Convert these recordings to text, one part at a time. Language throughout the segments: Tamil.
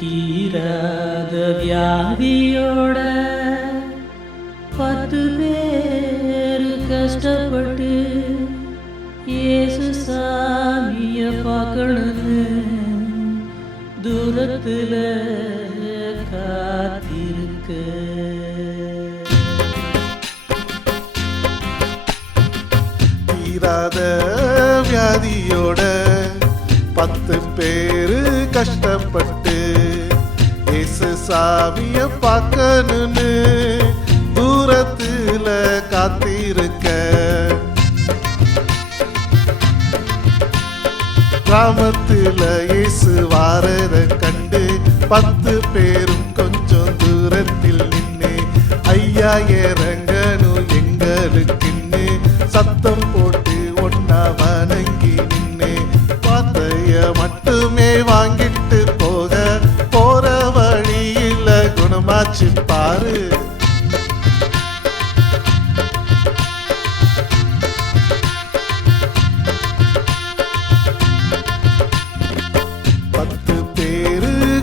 தீராத வியாதியோட 10 பேரு கஷ்டப்பட்டு இயேசு சாமிய பார்க்கணுன்னு தூரத்துல காத்திருக்க. தீராத வியாதியோட 10 பேரு கஷ்டப்பட்டு இயேசு சாமிய பார்க்கணுன்னு தூரத்துல காத்திருக்க. கிராமத்துல இயேசு வாரத கண்டு 10 பேரும் கொஞ்சம் தூரத்தில் நின்று ஐயா இறங்கணும் எங்களுக்குன்னு சத்தம் போட்டு ஒன்னா வணங்கி நின்று வார்த்தைய மட்டுமே வாங்கிட்டு போக போற வழியில குணமாச்சு பாரு.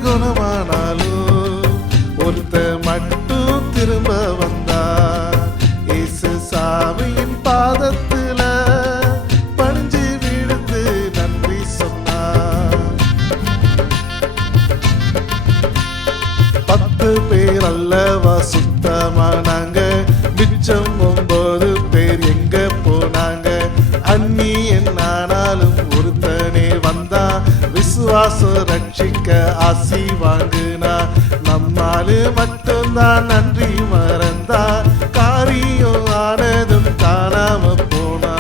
குணமானாலும் ஒருத்த மட்டும் திரும்ப வந்தா இயேசு சாமியின் பாதத்துல பணிஞ்சு விழுந்து நன்றி சொன்னா. 10 பேர் அல்லவா சுத்தமானாங்க, மிச்சம் 9 பேர் எங்க போனாங்க? அந்நியன் ஆனாலும் ஒருத்தனே வந்தா விசுவாசம் ரட்சிக்க ஆசி வாங்குனா. நம்மாலு மட்டும்தான் நன்றி மறந்தா காரியம் ஆனதும் காணாம போனா.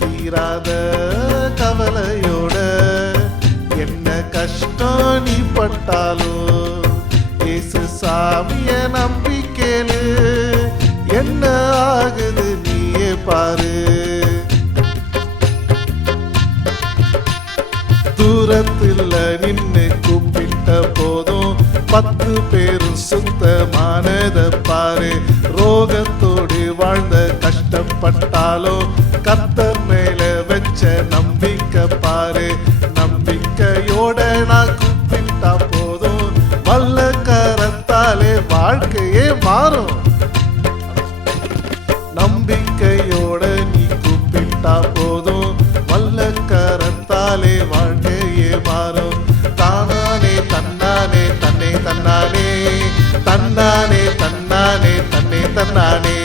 தீராத கவலையோட என்ன கஷ்டம் நீ பட்டாலும் இயேசு சாமிய நம்பிக்கேளு, என்ன ஆகுது நீயே பாரு. தூரத்தில் நின்னு கூப்பிட்ட போதும் 10 பேரும் சுத்தமானத பாரு. ரோகத்தோடு வாழ்ந்த கஷ்டப்பட்டாலோ கர்த்தர் மேல வச்ச நம்பிக்கை பாரு. நம்பிக்கையோட நான் கூப்பிட்டா போதும் வல்ல கரத்தாலே வாழ்க்கையே மாறும். நம்பிக்கையோட நீ கூப்பிட்டா போதும் வல்ல கரத்தாலே வாழ்க்கையே மாறும். தானானே தன்னானே தன்னை தன்னானே, தன்னானே தன்னானே தன்னை தன்னானே.